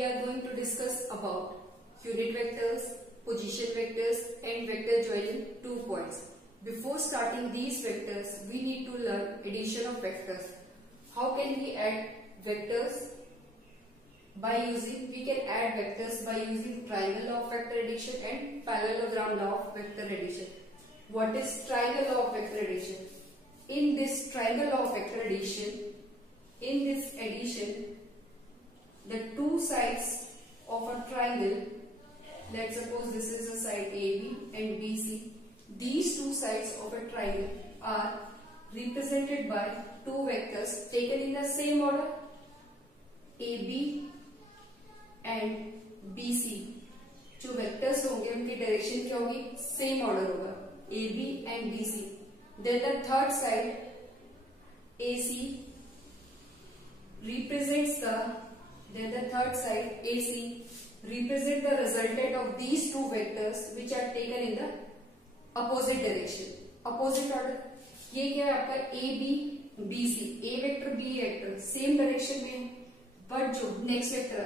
we are going to discuss about unit vectors, position vectors and vector joining 2 points. Before starting these vectors, we need to learn addition of vectors. How can we add vectors? We can add vectors by using triangle law of vector addition and parallelogram law of vector addition. What is triangle law of vector addition? In this triangle law of vector addition, in this addition, the two sides of a triangle, let's suppose this is a side AB and BC, these two sides of a triangle are represented by two vectors taken in the same order, AB and BC. जो vectors होंगे उनकी direction क्या होगी, same order होगा, AB and BC. Then the third side AC represents the resultant of these two vectors which are taken in the opposite direction, opposite order. ये क्या है आपका AB BC, A vector B vector same direction में है, but जो next vector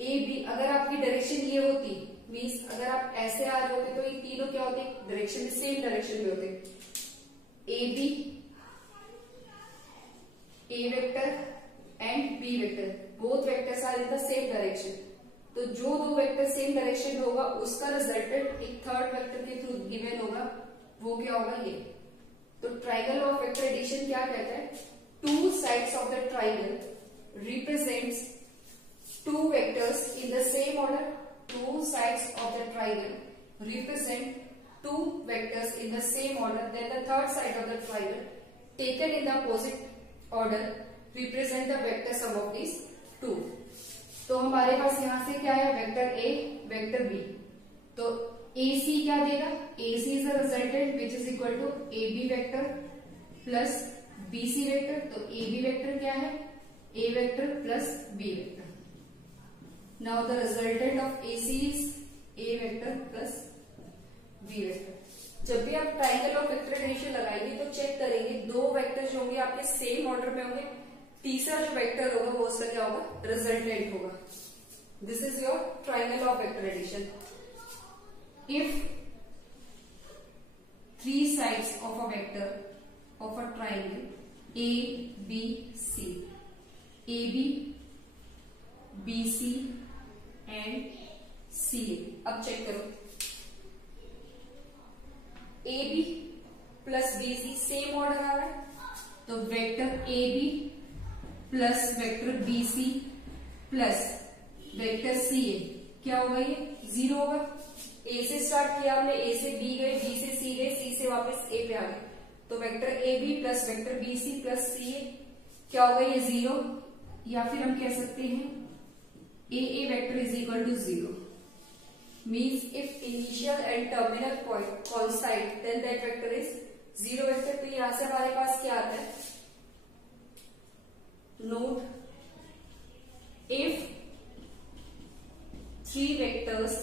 AB, अगर आपकी direction ये होती मीन्स अगर आप ऐसे आ रहे होते तो ये तीनों क्या होते, डायरेक्शन में सेम डायरेक्शन में होते. AB, A vector and B vector, both vectors are in the same direction. तो जो दो वेक्टर सेम डायरेक्शन में होगा उसका रिजल्टेंट एक थर्ड वेक्टर के थ्रू गिवन होगा, वो क्या होगा ये. तो ट्राइंगल ऑफ वेक्टर एडिशन क्या कहता है, two sides of the triangle represents two vectors in the same order. Two sides of the triangle represent two vectors in the same order. Then the third side of the triangle taken in the opposite order represent the vector sum of these two. तो हमारे पास यहाँ से क्या है, vector A, vector B. तो AC क्या देगा, AC is the resultant which is equal to AB vector plus BC vector. तो AB vector क्या है, A vector plus B vector. Now the resultant of AC is A vector plus B vector. जब भी आप triangle of vector addition लगाएंगे तो check करेंगे दो वेक्टर जो होंगे आपके सेम ऑर्डर में होंगे, तीसरा जो वेक्टर होगा वो उसका क्या होगा, रिजल्टेंट होगा. This is your triangle of vector addition. If three sides of a vector of a triangle A B C, AB BC and CA. अब चेक करो, AB plus BC same order आ रहा है, तो vector AB plus vector BC plus vector CA क्या होगा, ये 0 होगा. A से स्टार्ट किया हमने, A से B गए, B से C गए, C से वापस A पे आ गए, तो vector AB plus vector BC plus CA क्या होगा, ये 0. या फिर हम कह सकते हैं AA vector is equal to 0. Means if initial and terminal point coincide, then that vector is 0 vector. तो यहां से हमारे पास क्या आता है, note if three vectors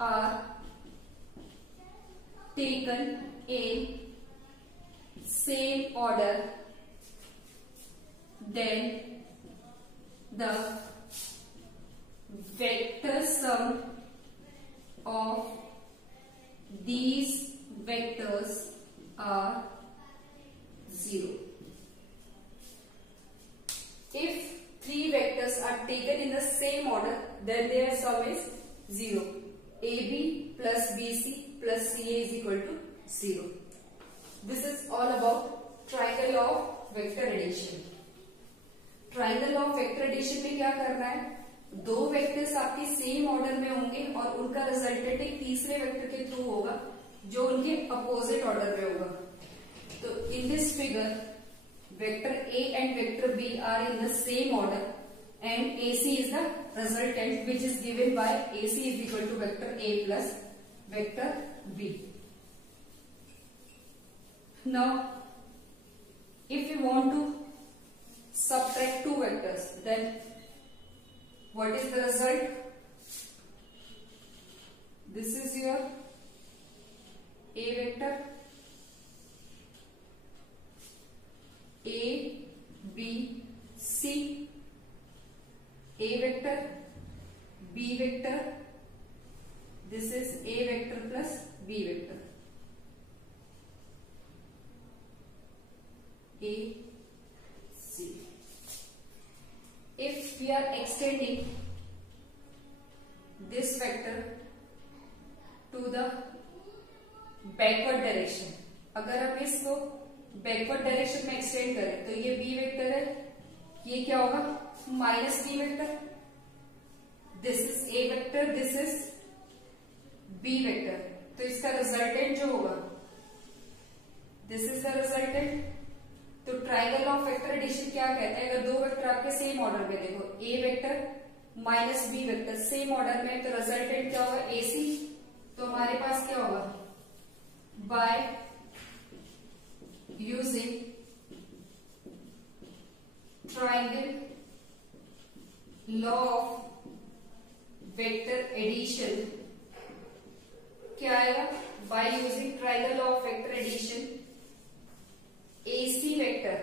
are taken in same order, then the vector sum of these vectors are 0. If three vectors are taken in the same order, then their sum is 0. AB plus BC plus CA is equal to 0. This is all about triangle of vector addition. Triangle of vector addition में क्या करना है, दो vectors आपके same order में होंगे और उनका रिजल्टेंट एक तीसरे वेक्टर के थ्रू होगा जो उनके अपोजिट ऑर्डर में होगा. तो in this figure vector A and vector B are in the same order and AC is the resultant which is given by AC is equal to vector A plus vector B. Now if you want to subtract two vectors, then what is the result? This is your A vector, A B C A, C. If we are extending this vector to the backward direction, अगर हम इसको backward direction में extend करें तो ये B vector है, ये क्या होगा minus B vector, this is A vector, this is B vector, तो इसका रिजल्टेंट जो होगा दिस इज द रिजल्टेंट। तो ट्राइंगल ऑफ वेक्टर एडिशन क्या कहता है, अगर दो वेक्टर आपके सेम ऑर्डर में, देखो A vector minus B vector same order में, तो रिजल्टेंट क्या होगा ए सी, तो हमारे पास क्या होगा bye using triangle law of vector addition, क्या आएगा by using triangle law of vector addition AC vector,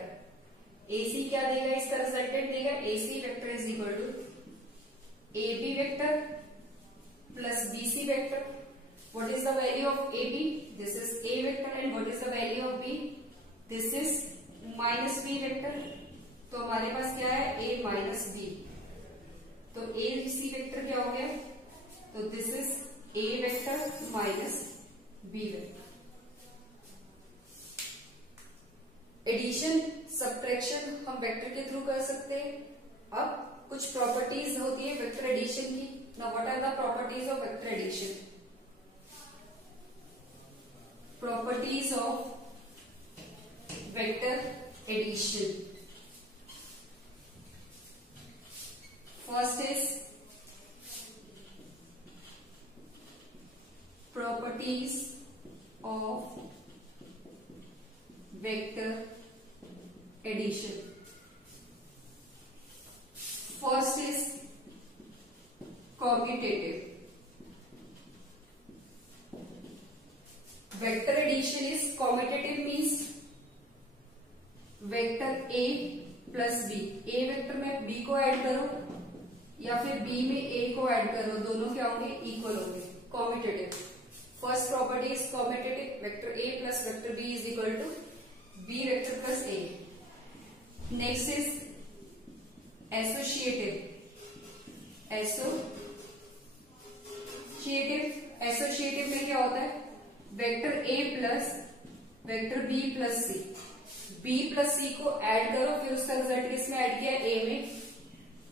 AC क्या देगा, इसका रिजल्टेंट देगा AC vector is equal to AB vector plus BC vector. What is the value of AB? This is A vector and what is the value of B? This is minus B vector। तो हमारे पास क्या है A minus B, तो A C vector क्या हो गया, तो this is A vector minus B vector. Addition subtraction हम वेक्टर के थ्रू कर सकते हैं। अब कुछ प्रॉपर्टीज होती है वेक्टर एडिशन की। Now what are the properties of vector addition? Properties of vector addition. First is properties of vector addition. First is commutative. Vector addition is commutative means vector A plus B, A vector में B को add करो या फिर B में A को add करो, दोनों क्या होंगे इक्वल होंगे, commutative। First property is commutative, vector A plus vector B is equal to B vector plus A। Next is associative। associative में क्या होता है, vector A plus vector B plus C, B plus C को add करो फिर उसका result किसमें add किया A में,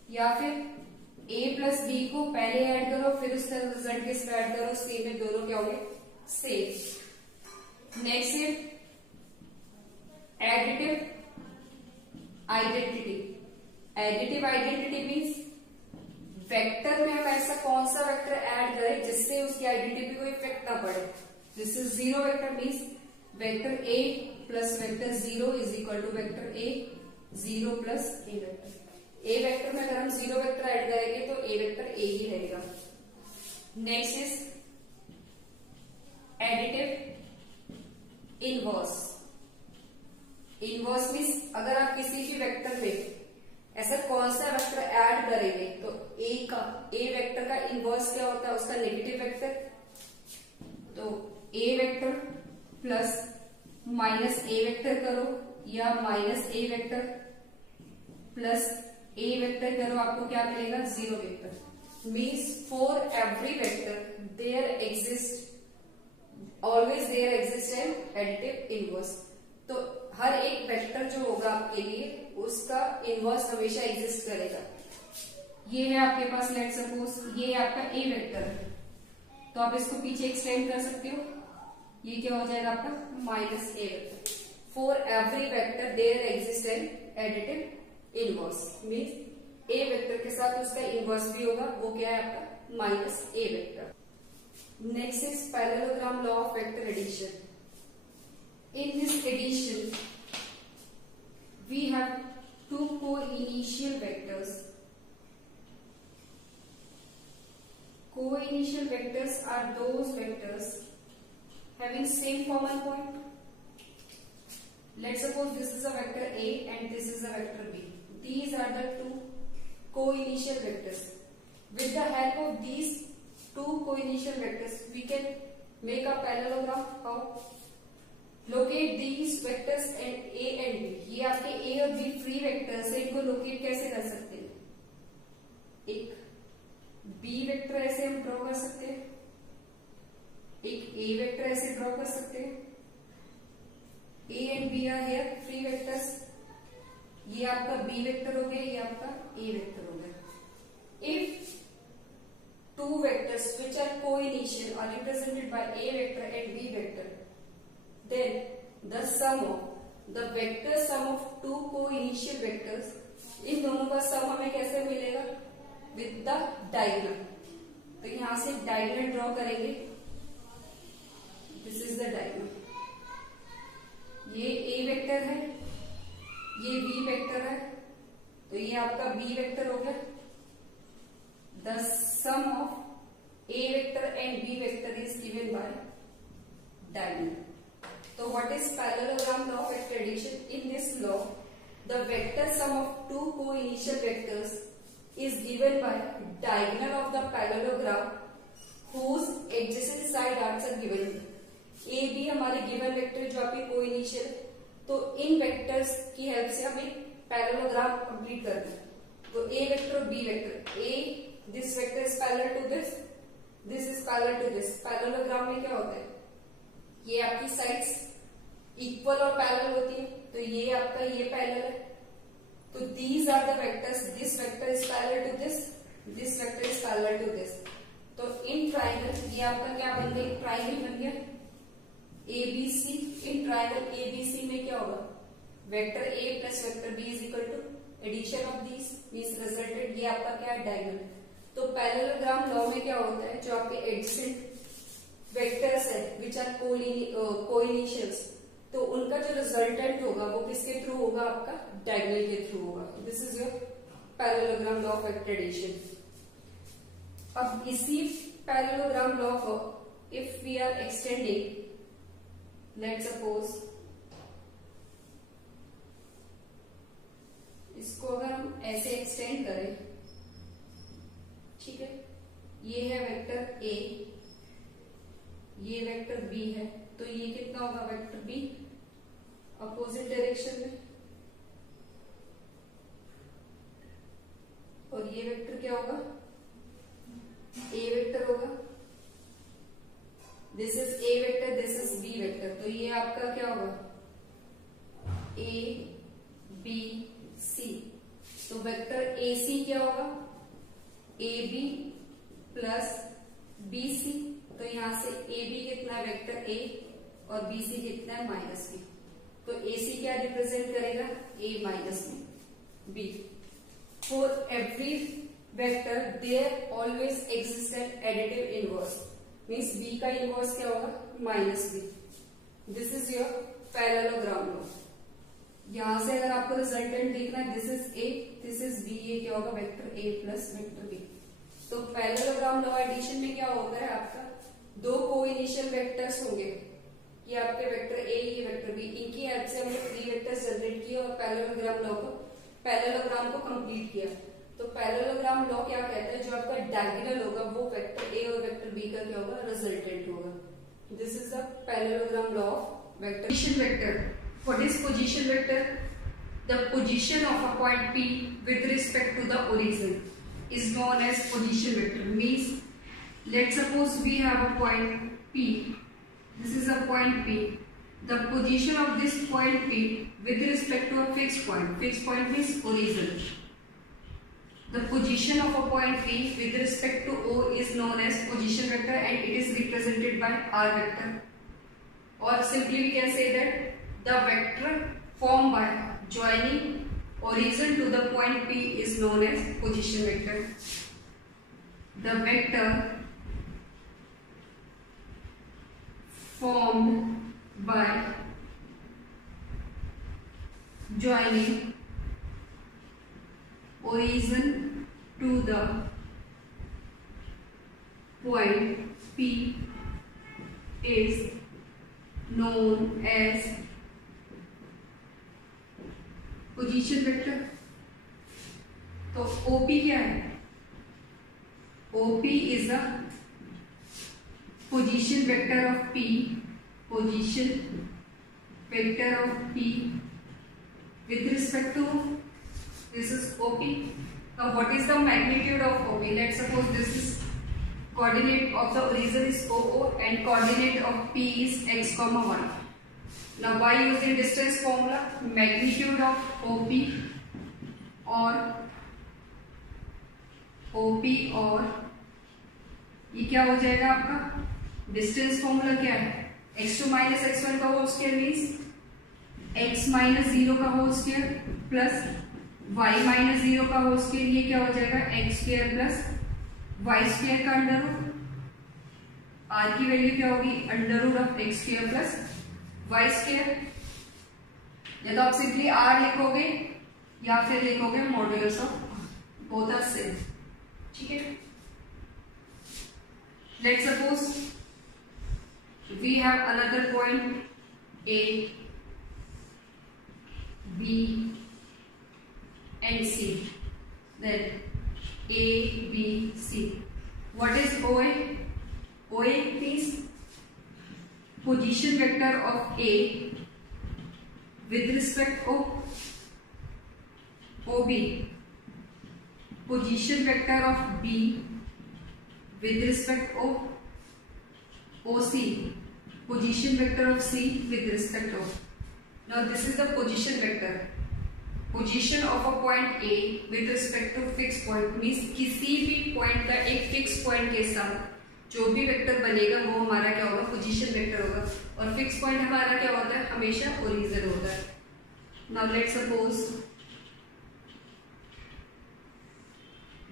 या फिर A प्लस B को पहले ऐड करो फिर उसका रिजल्ट किसमें ऐड करो C में, दोनों क्या होंगे सेम। नेक्स्ट है additive identity. Additive identity means vector में हम ऐसा कौन सा वेक्टर ऐड करें जिससे उसकी आइडेंटिटी को इफेक्ट ना पड़े। This is zero vector means vector A plus vector 0 is equal to vector A 0 plus A vector. A vector में अगर हम जीरो वेक्टर ऐड करेंगे तो A वेक्टर A ही रहेगा। Next is additive inverse. Inverse means अगर आप किसी भी वेक्टर में ऐसा कौन सा वेक्टर ऐड करेंगे तो A वेक्टर का इनवर्स क्या होता है, उसका नेगेटिव वेक्टर। तो A vector plus minus A vector करो या minus A vector plus A vector करो, आपको क्या मिलेगा zero vector. Means for every vector there exist always there exist an additive inverse. तो हर एक वेक्टर जो होगा आपके लिए उसका इनवर्स हमेशा एग्जिस्ट करेगा। ये है आपके पास, लेट सपोज ये आपका A वेक्टर है, तो आप इसको पीछे एक्सटेंड कर सकते हो, ये क्या हो जाएगा आपका minus A vector. For every vector there exist an additive inverse, means A vector के साथ उसका इनवर्स भी होगा, वो क्या है आपका minus A vector. Next is parallelogram law of vector addition. In this addition, we have two co-initial vectors. Co-initial vectors are those vectors having same common point. Let's suppose this is a vector A and this is a vector B. These are the two co-initial vectors. With the help of these two co-initial vectors, we can make a parallelogram. How? Locate these vectors and A and B. ये आपके ए और B free vectors है, इनको locate कैसे कर सकते हैं? एक बी वेक्टर ऐसे हम ड्रॉ कर सकते हैं, एक ए वेक्टर ऐसे ड्रॉ कर सकते हैं. A and B are here free vectors. ये आपका बी वेक्टर हो गया, ये आपका ए वेक्टर हो गया. If two vectors which are co-initial are represented by a vector and b vector, then the sum of the vector sum of two co-initial vectors, इन दोनों का सम हमें कैसे मिलेगा? With the diagonal. तो यहां से डायगोनल ड्रॉ करेंगे. This is the diagonal. ये ए वेक्टर है, ये बी वेक्टर है, तो ये आपका बी वेक्टर हो गया. The sum of a vector and b vector is given by diagonal. So what is parallelogram law of vector addition? In this law, the vector sum of two co-initial vectors is given by diagonal of the parallelogram whose adjacent side arcs are given. A B हमारे given vector जो आपके co-initial, तो इन vectors की help से हमें parallelogram complete करना है. तो A वेक्टर और B vector, A this vector is parallel to this is parallel to this. Parallelogram में क्या होता है? ये आपकी साइड्स इक्वल और पैरेलल होती है, तो ये आपका ये पैरेलल है. तो these are the vectors. This vector is parallel to this vector is parallel to this. तो इन ट्राइंगल ये आपका क्या बन गया? ट्राइंगल बन गया ABC. इन ट्राइंगल ABC में क्या होगा? Vector A plus vector B is equal to addition of these means resulted. ये आपका क्या है? डायगोनल. तो पैरेललोग्राम लॉ में क्या होता है? जो आपके एडजेसेंट वेक्टर्स है विच आर कोइनिशियल्स, तो उनका जो रिजल्टेंट होगा वो किसके थ्रू होगा? आपका डायगोनल के थ्रू होगा. This is your parallelogram law of vector addition. अब इसी पैरेललोग्राम लॉ को if we are extending, let suppose इसको अगर हम ऐसे एक्सटेंड करें, ठीक है, ये है वेक्टर A, ये वेक्टर B है, तो ये कितना होगा? वेक्टर B अपोजिट डायरेक्शन में, और ये वेक्टर क्या होगा? A वेक्टर होगा. This is A vector, this is B vector, तो ये आपका क्या होगा? A B C. तो वेक्टर AC क्या होगा? AB plus BC. तो यहां से AB कितना है? वेक्टर A, और BC कितना है? Minus B. तो AC क्या रिप्रेजेंट करेगा? A minus B. For every vector there always exist an additive inverse, means B का इनवर्स क्या होगा? Minus B. This is your parallelogram law. यहां से अगर आपको रिजल्टेंट देखना है, this is A, this is B, ये क्या होगा? Vector A plus vector B. तो पैरेललोग्राम लॉ एडिशन में क्या होता है? आपका दो कोइनिशियल वेक्टर्स होंगे, ये आपके वेक्टर A, ये वेक्टर B, इनकी हेल्प से हमने थ्री वेक्टर्स जनरेट किए और पैरेललोग्राम को कंप्लीट किया. तो पैरेललोग्राम लॉ क्या कहता है? जो आपका डायगोनल होगा वो वेक्टर A और वेक्टर B का क्या होगा? रिजल्टेंट होगा. This is the parallelogram law of vector. Position vector. What is position vector? The position of a point P with respect to the origin is known as position vector. Means, let's suppose we have a point P. This is a point P. The position of this point P with respect to a fixed point. Fixed point means origin. The position of a point P with respect to O is known as position vector, and it is represented by R vector. Or simply we can say that the vector formed by joining origin to the point P is known as position vector. The vector formed by joining origin to the point P is known as position vector. तो OP क्या है? OP is a position vector of P. Position vector of P with respect to this is OP. Now what is the magnitude of OP? Let's suppose this is coordinate of the origin is OO and coordinate of P is x comma 1. Now by using distance formula, magnitude of OP और ये क्या हो जाएगा आपका? Distance formula क्या है? x2 minus x1 का whole square means x minus 0 का whole square plus y minus 0 का होल स्क्वायर, ये क्या हो जाएगा? x square plus y square का अंडर रूट, r की वैल्यू क्या होगी? Under root of x square plus y square. या तो आप सिंपली r लिखोगे या फिर लिखोगे modulus of both are same. ठीक है, let's suppose we have another point A, B and C. Then A, B, C. What is OA? OA means position vector of A with respect to OB, position vector of B with respect to OC, position vector of C with respect to. Now this is the position vector. Position of a point A with respect to fixed point means किसी भी point का एक fixed point के साथ जो भी vector बनेगा वो हमारा क्या होगा? पोजीशन वेक्टर होगा। और फिक्स पॉइंट हमारा क्या होता है? हमेशा ओरिजिन होता है। Now let's suppose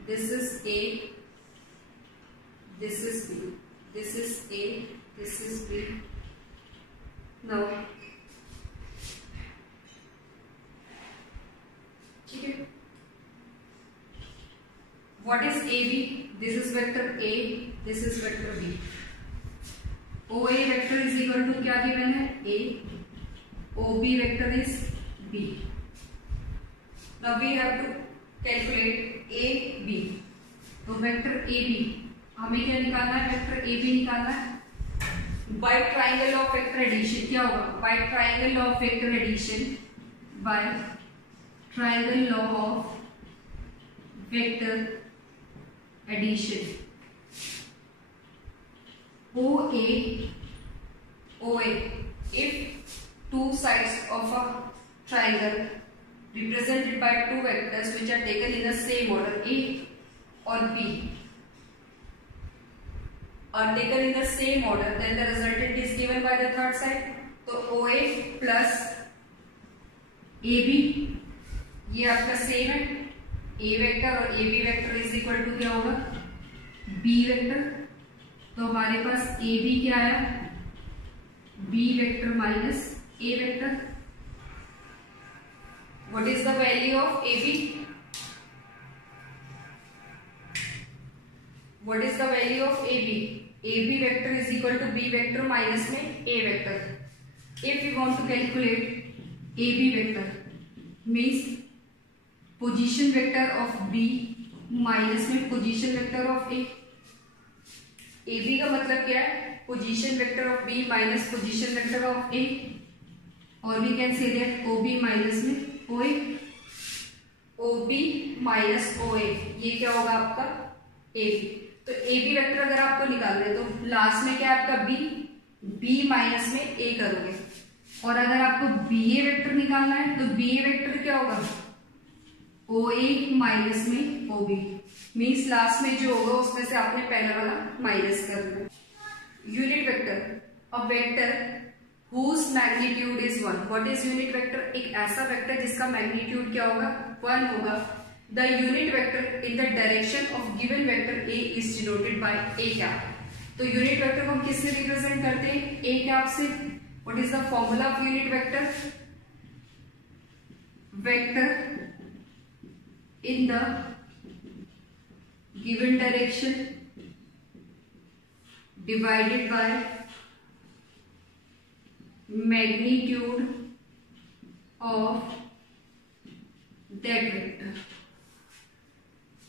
this is A, this is B, this is A, this is B. Now ठीक है, what is AB? This is vector A, this is vector B. OA vector is equal to क्या given है? A, OB vector is B. Now we have to calculate AB. तो vector AB हमें क्या निकालना है? Vector A B निकालना है। By triangle of vector addition क्या होगा? By triangle law of vector addition, by triangle law of vector addition, OA if two sides of a triangle represented by two vectors which are taken in the same order A or B are taken in the same order, then the resultant is given by the third side. तो OA plus AB ये आपका same है, A vector और AB vector is equal to क्या होगा? B vector. तो हमारे पास AB क्या आया? B vector minus A vector. What is the value of AB? What is the value of AB? AB vector is equal to B vector minus में A vector. If we want to calculate AB vector, means position vector of B minus में position vector of A. AB का मतलब क्या है? Position vector of B minus position vector of A. Or we can say that OB minus में OA. OB minus OA ये क्या होगा आपका? AB. तो ए बी वेक्टर अगर आपको निकालना है तो लास्ट में क्या है आपका? बी माइनस में ए करोगे। और अगर आपको बी ए वेक्टर निकालना है तो बी ए वेक्टर क्या होगा? ओ ए माइनस में ओ बी, मीन्स लास्ट में जो होगा उसमें से आपने पहला वाला माइनस करना है। Unit vector, a vector whose magnitude is 1. What is unit vector? एक ऐसा वेक्टर जिसका मैग्नीट्यूड क्या होगा? 1 होगा। The unit vector in the direction of given vector A is denoted by A cap. तो unit vector को हम किससे रिप्रेजेंट करते हैं? A cap से। What is the formula of unit vector? Vector in the given direction divided by magnitude of that vector.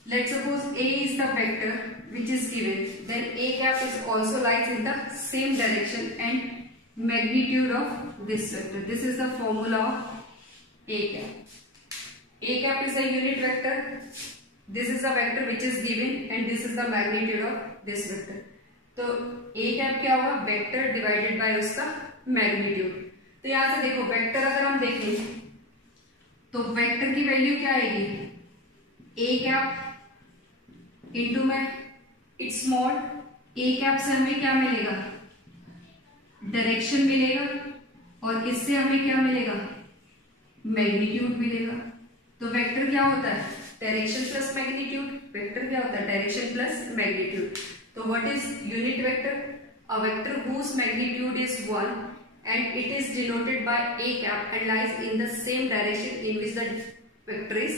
Let's suppose A is the vector which is given, then A cap is also lies in the same direction and magnitude of this vector. This is the formula of A cap. A cap is a unit vector. This is the vector which is given and this is the magnitude of this vector. तो A cap क्या होगा, vector divided by उसका magnitude. तो यहां से देखो vector अगर हम देखें तो वेक्टर की वैल्यू क्या आएगी, A cap इंटू में इट्स स्मॉल। A cap से हमें क्या मिलेगा, डायरेक्शन मिलेगा और इससे हमें क्या मिलेगा, मैग्नीट्यूड मिलेगा। तो वेक्टर क्या होता है, डायरेक्शन प्लस मैग्नीट्यूड। वेक्टर क्या होता है, डायरेक्शन प्लस मैग्नीट्यूड। तो what is unit vector, a vector whose magnitude is 1 and it is denoted by A cap and lies in the same direction in which the vector is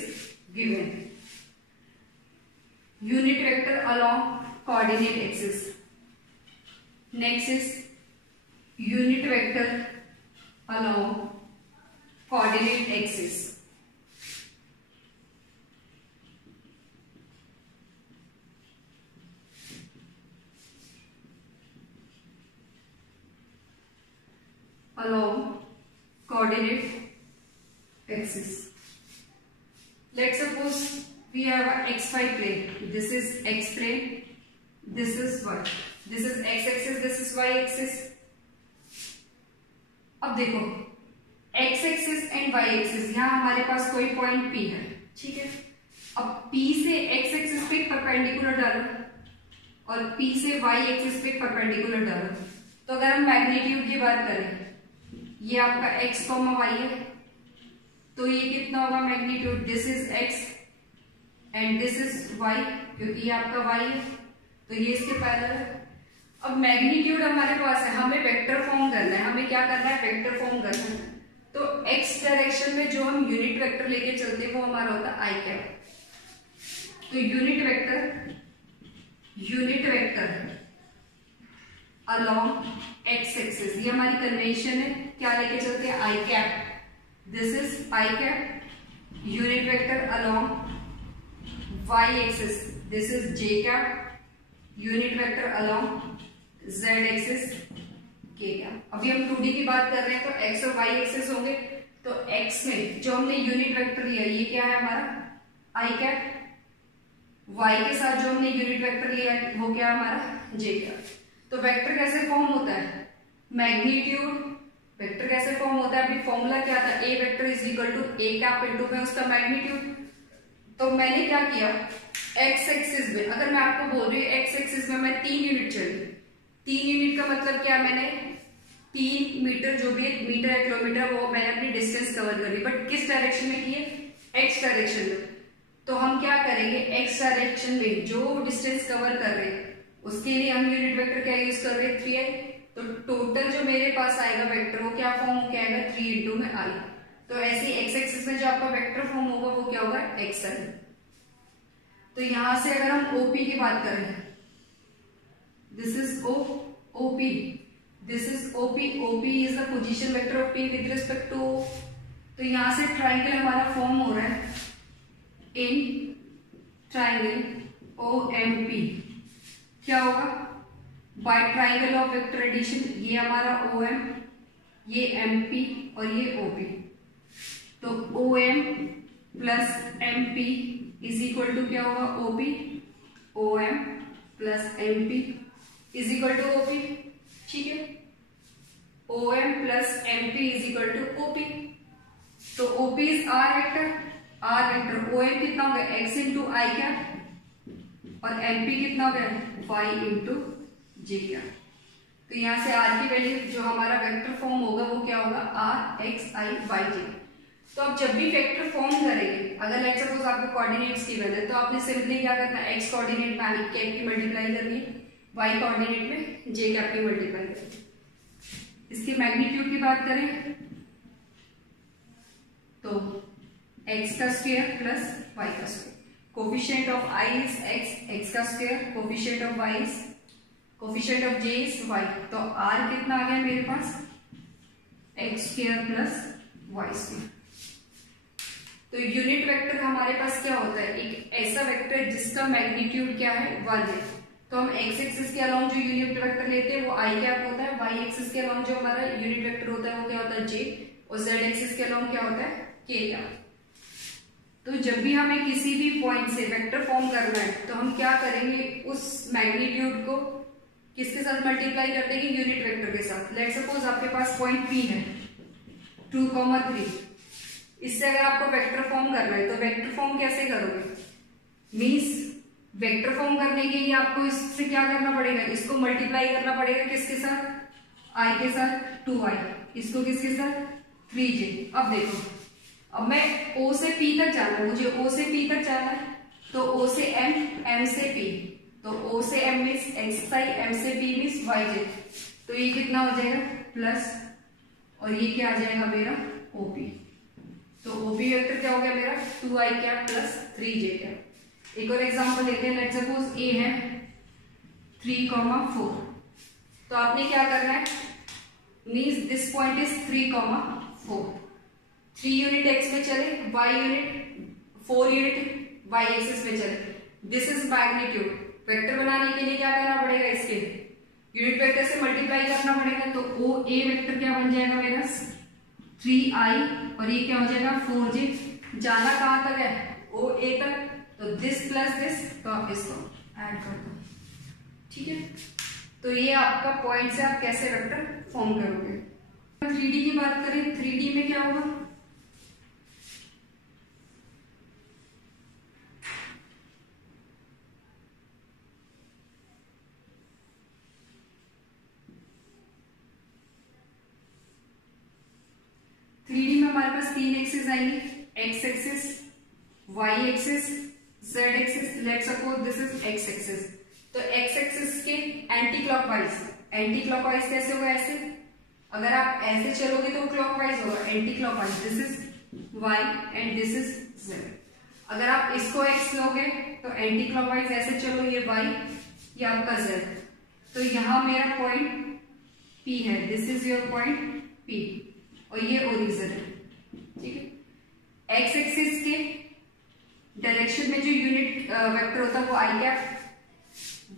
given. Unit vector along coordinate axis. Next is unit vector along coordinate axis. Along coordinate axis. Let's suppose we have a xy plane. This is x plane, this is y, this is x axis, this is y axis. अब देखो x axis and y axis, यहाँ हमारे पास कोई point P है, ठीक है। अब P से x axis पे परपेंडिकुलर डालो और P से y axis पे परपेंडिकुलर डालो। तो अगर हम मैग्नीट्यूड की बात करें, ये आपका x, y है, तो ये कितना होगा magnitude, this is x and this is y, क्योंकि ये आपका y है तो ये इसके पैरेलल है। अब मैग्नीट्यूड हमारे पास है, हमें वेक्टर फॉर्म करना है, हमें क्या करना है, वेक्टर फॉर्म करना है। तो x डायरेक्शन में जो हम यूनिट वेक्टर लेके चलते हैं वो हमारा होता है आई कैप। तो unit vector along X axis, ये हमारी कन्वेंशन है, क्या लेके चलते हैं, I cap. This is I cap. Unit vector along Y axis, this is J cap. Unit vector along Z axis, K cap. अभी हम 2D की बात कर रहे हैं तो एक्स और वाई एक्सिस होंगे। तो एक्स में जो हमने यूनिट वेक्टर लिया ये क्या है हमारा आई कैप, वाई के साथ जो हमने यूनिट वेक्टर लिया है वो क्या है हमारा जे कैप। तो वेक्टर कैसे फॉर्म होता है, मैग्नीट्यूड। वेक्टर कैसे फॉर्म होता है, अभी फॉर्मूला क्या था, A vector is equal to A cap into में उसका मैग्नीट्यूड। तो मैंने क्या किया, एक्स एक्सिस में अगर मैं आपको बोल रही हूँ एक्स एक्सिस में मैं 3 यूनिट चली, 3 यूनिट का मतलब क्या, मैंने 3 मीटर जो भी है, मीटर या किलोमीटर, वो मैंने अपनी डिस्टेंस कवर कर ली, बट किस डायरेक्शन में किए, एक्स डायरेक्शन में। तो हम क्या करेंगे, एक्स डायरेक्शन में जो डिस्टेंस कवर कर रहे हैं उसके लिए हम यूनिट वेक्टर क्या यूज कर रहे हैं, 3i। तो टोटल जो मेरे पास आएगा वेक्टर वो क्या फॉर्म क्या आएगा, 3 इंटू में आई। तो ऐसे एक्स एक्सिस में जो आपका वेक्टर फॉर्म होगा वो क्या होगा, एक्स आई। तो यहां से अगर हम ओपी की बात करें, this is OP, this is OP, OP is the position vector of P with respect to. तो यहां से ट्राइंगल हमारा फॉर्म हो रहा है in triangle O M P, क्या होगा, by triangle of vector addition, ये हमारा ओ एम, ये एम पी और ये ओ पी। तो O M plus M P is equal to क्या होगा, O P. O M plus M P is equal to O P, ठीक है। O M plus M P is equal to O P. तो O P is R vector, O M कितना हो गया, X into I cap, और M P कितना हो गया, वाई इंटू जे कैप। तो यहां से आर की वैल्यू जो हमारा वेक्टर फॉर्म होगा वो क्या होगा, आर एक्स आई वाई जे। तो आप जब भी वेक्टर फॉर्म करेंगे, अगर लेट्स सपोज आपको कोऑर्डिनेट्स की वैल्यू है तो आपने सिंपली क्या करना है, एक्स कोऑर्डिनेट में आई कैप की मल्टीप्लाई करनी है, वाई कोऑर्डिनेट में जे कैप की मल्टीप्लाई करनी है। इसकी मैग्नीट्यूड की बात करें तो एक्स का स्क्वायर प्लस वाई का square. Coefficient of I is X का square, coefficient of Y is, coefficient of J is Y. तो आर कितना आ गया मेरे पास, X square plus Y square. तो यूनिट वेक्टर हमारे पास क्या होता है, एक ऐसा वेक्टर जिसका मैग्नीट्यूड क्या है, 1 है। तो हम एक्स एक्सिस के अलाउंग जो यूनिट वेक्टर लेते हैं वो आई कैप होता है, वाई एक्सिस के अलाउंग जो हमारा यूनिट वेक्टर होता है वो क्या होता है, जे, और जेड एक्सिस के अलाउंग क्या होता है, k कैप। तो जब भी हमें किसी भी पॉइंट से वेक्टर फॉर्म करना है तो हम क्या करेंगे, उस मैग्नीट्यूड को किसके साथ मल्टीप्लाई कर देंगे, यूनिट वेक्टर के साथ। लेट सपोज आपके पास पॉइंट P है 2,3, इससे अगर आपको वेक्टर फॉर्म करना है तो वेक्टर फॉर्म कैसे करोगे, मीन्स वेक्टर फॉर्म करने के लिए आपको इससे क्या करना पड़ेगा, इसको मल्टीप्लाई करना पड़ेगा किसके साथ, I के साथ 2i, इसको किसके साथ 3j। अब देखो, अब मैं O से P तक जाना है, मुझे O से P तक जाना है, तो O से M, M से P, तो O से M मीन्स xi, M से P मीन्स yj। तो ये कितना हो जाएगा प्लस, और ये क्या आ जाएगा मेरा OP। तो OP वेक्टर क्या हो गया मेरा 2i cap plus 3j cap. एक और एग्जांपल लेते हैं, लेट सपोज A है 3,4, तो आपने क्या करना है, means this point is 3,4, 3 unit x में चले, y unit 4 unit y axis में चले। This is magnitude. वेक्टर बनाने के लिए क्या करना पड़ेगा, इसके यूनिट वेक्टर से मल्टीप्लाई करना पड़ेगा। तो ओ ए वेक्टर क्या बन जाएगा मेरा 3i, और ये क्या हो जाएगा 4j। जाना कहां तक है, ओ ए तक, तो दिस प्लस दिस, तो आप इसको ऐड कर दो, ठीक है। तो ये आपका पॉइंट से आप कैसे वेक्टर फॉर्म करोगे। 3D की बात करें, 3D में क्या होगा, हमारे पास 3 एक्सिस आएंगे, X axis, Y axis, Z axis. Let suppose this is X axis, तो एक्स एक्सिस के एंटी क्लॉकवाइज कैसे होगा, ऐसे। अगर आप ऐसे चलोगे तो क्लॉकवाइज होगा, anti clockwise. This is Y and this is Z. अगर आप इसको एक्स लोगे तो एंटी क्लॉकवाइज ऐसे चलो, ये वाई, ये आपका जेड। तो यहां मेरा पॉइंट P है, this is your point P, और ये ओरिजिन है, ठीक है। एक्स एक्सिस के डायरेक्शन में जो यूनिट वेक्टर होता है वो आई कैप,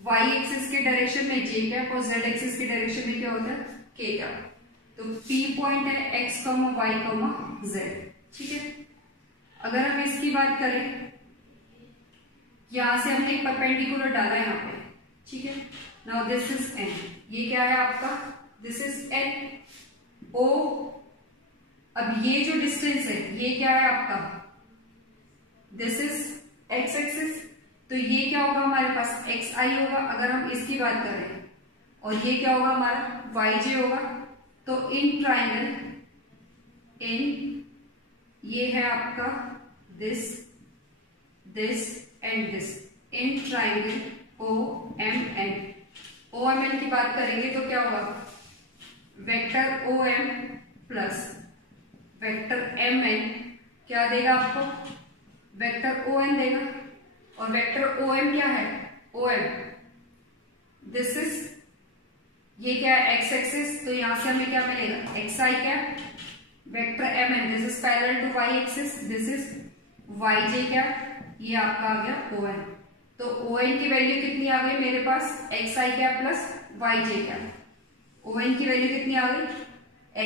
वाई एक्सिस के डायरेक्शन में जे कैप, और जेड एक्सिस के डायरेक्शन में क्या होता है के कैप। तो P पॉइंट है X comma Y comma Z, ठीक है। अगर हम इसकी बात करें, यहां से हमने एक परपेंडिकुलर डाला है यहाँ पे, ठीक है। नाउ दिस इज N, ये क्या है आपका, दिस इज N O। अब ये जो डिस्टेंस है ये क्या है आपका, दिस इज एक्स एक्सिस, तो ये क्या होगा हमारे पास xi होगा अगर हम इसकी बात करें, और ये क्या होगा हमारा yj होगा। तो इन ट्राइंगल, इन ये है आपका this, this and this, in triangle OMN। OMN की बात करेंगे तो क्या होगा, vector OM plus vector MN क्या देगा आपको, वेक्टर ON देगा। और वेक्टर OM क्या है, OM दिस इज, ये क्या है एक्स एक्सिस, तो यहां से हमें क्या मिलेगा xi cap, vector MN this is parallel to y axis, this is yj cap, ये आपका आ गया ON। तो ON की वैल्यू कितनी आ गई मेरे पास, xi cap plus yj cap. ON की वैल्यू कितनी आ गई,